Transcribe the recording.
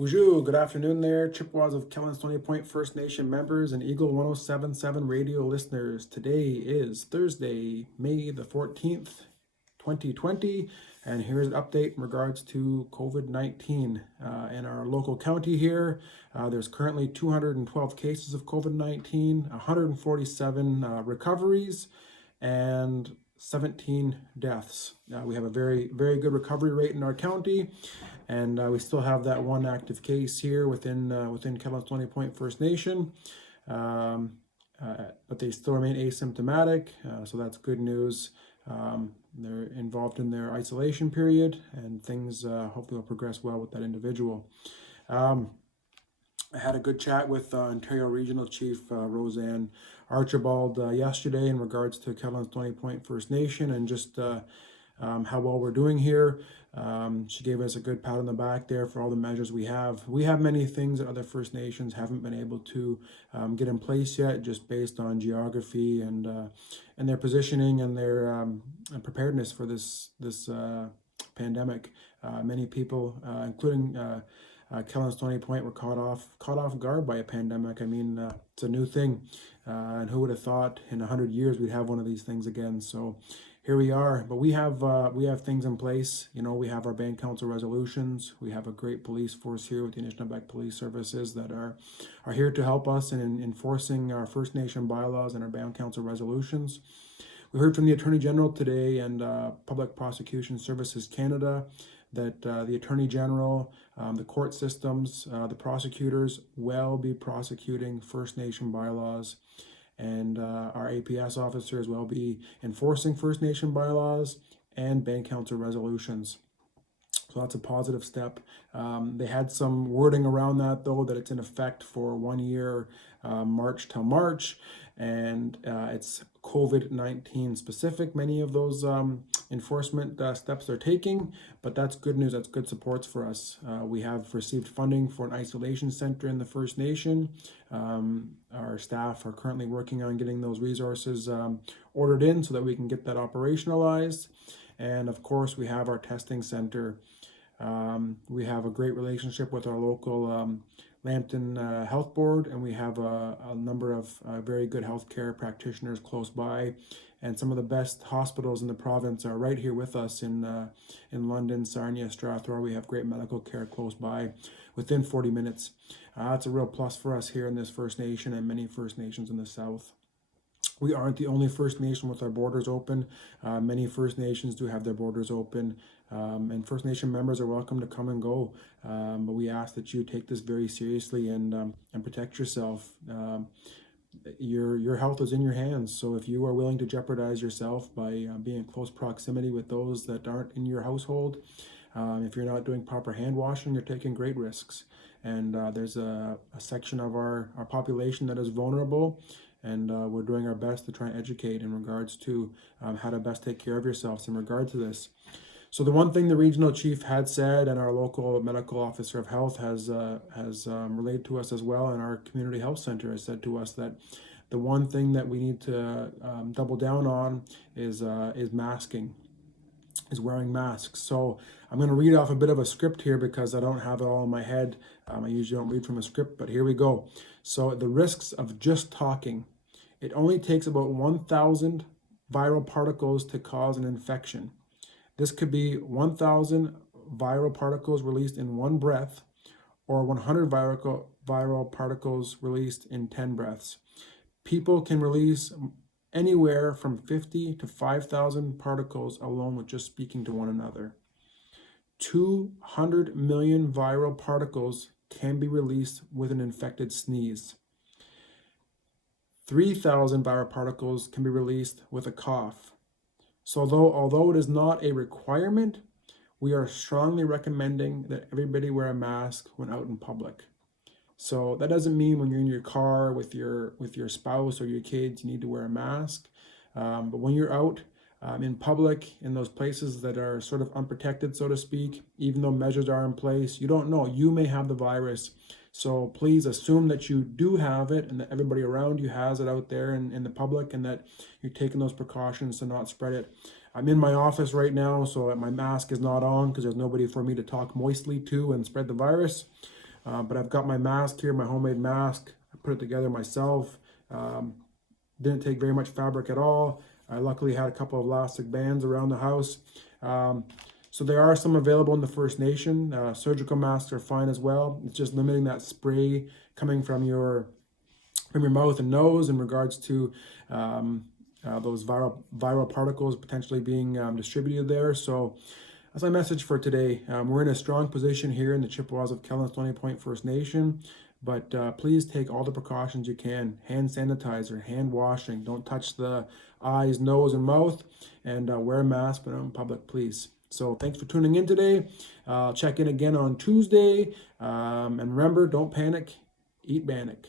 Bonjour, good afternoon there, Chippewas of Kellan Stony Point First Nation members and Eagle 1077 radio listeners. Today is Thursday, May the 14th, 2020, and here's an update in regards to COVID-19 in our local county here. There's currently 212 cases of COVID-19, 147 recoveries, and 17 deaths. We have a very, very good recovery rate in our county, and we still have that one active case here within Kellan Stony Point First Nation, but they still remain asymptomatic, so that's good news. They're involved in their isolation period, and things hopefully will progress well with that individual. I had a good chat with Ontario Regional Chief Roseanne Archibald yesterday in regards to Kellan Stony Point First Nation and just how well we're doing here. She gave us a good pat on the back there for all the measures we have. We have many things that other First Nations haven't been able to get in place yet, just based on geography and their positioning and their preparedness for this pandemic. Many people, including Kellan Stony Point, were caught off guard by a pandemic. I mean, it's a new thing, and who would have thought in 100 years we'd have one of these things again? So here we are. But we have things in place. You know, we have our band council resolutions. We have a great police force here with the Anishinaabe Police Services that are here to help us in enforcing our First Nation bylaws and our band council resolutions. We heard from the Attorney General today and Public Prosecution Services Canada that the Attorney General, the court systems, the prosecutors will be prosecuting First Nation bylaws, and our APS officers will be enforcing First Nation bylaws and band council resolutions. So that's a positive step. They had some wording around that, though, that it's in effect for 1 year, March till March, and it's COVID-19 specific, many of those enforcement steps they're taking, but that's good news. That's good supports for us. We have received funding for an isolation center in the First Nation. Our staff are currently working on getting those resources ordered in so that we can get that operationalized. And of course, we have our testing center. We have a great relationship with our local Lambton Health Board, and we have a number of very good healthcare practitioners close by, and some of the best hospitals in the province are right here with us in London, Sarnia, Strathroy. We have great medical care close by within 40 minutes. It's a real plus for us here in this First Nation and many First Nations in the South. We aren't the only First Nation with our borders open. Many First Nations do have their borders open, and First Nation members are welcome to come and go. But we ask that you take this very seriously and protect yourself. Your health is in your hands. So if you are willing to jeopardize yourself by being in close proximity with those that aren't in your household, if you're not doing proper hand washing, you're taking great risks. And there's a section of our population that is vulnerable. And we're doing our best to try and educate in regards to how to best take care of yourselves in regard to this. So the one thing the regional chief had said, and our local medical officer of health has relayed to us as well, and our community health center has said to us that the one thing that we need to double down on is masking, is wearing masks. So I'm going to read off a bit of a script here because I don't have it all in my head. I usually don't read from a script, but here we go. So the risks of just talking. It only takes about 1,000 viral particles to cause an infection. This could be 1,000 viral particles released in one breath, or 100 viral particles released in 10 breaths. People can release anywhere from 50 to 5,000 particles alone with just speaking to one another. 200 million viral particles can be released with an infected sneeze. 3,000 viral particles can be released with a cough. So although it is not a requirement, we are strongly recommending that everybody wear a mask when out in public. So that doesn't mean when you're in your car with your spouse or your kids, you need to wear a mask. But when you're out in public, in those places that are sort of unprotected, so to speak, even though measures are in place, you don't know. You may have the virus. So please assume that you do have it and that everybody around you has it out there in the public, and that you're taking those precautions to not spread it. I'm in my office right now, so my mask is not on because there's nobody for me to talk moistly to and spread the virus. But I've got my mask here, my homemade mask. I put it together myself. Didn't take very much fabric at all. I luckily had a couple of elastic bands around the house. So there are some available in the First Nation. Surgical masks are fine as well. It's just limiting that spray coming from your mouth and nose in regards to those viral particles potentially being distributed there. So that's my message for today. We're in a strong position here in the Chippewas of Kelowna Stony Point First Nation, but please take all the precautions you can. Hand sanitizer, hand washing, don't touch the eyes, nose, and mouth, and wear a mask when out in public, please. So thanks for tuning in today. Check in again on Tuesday. And remember, don't panic, eat Bannock.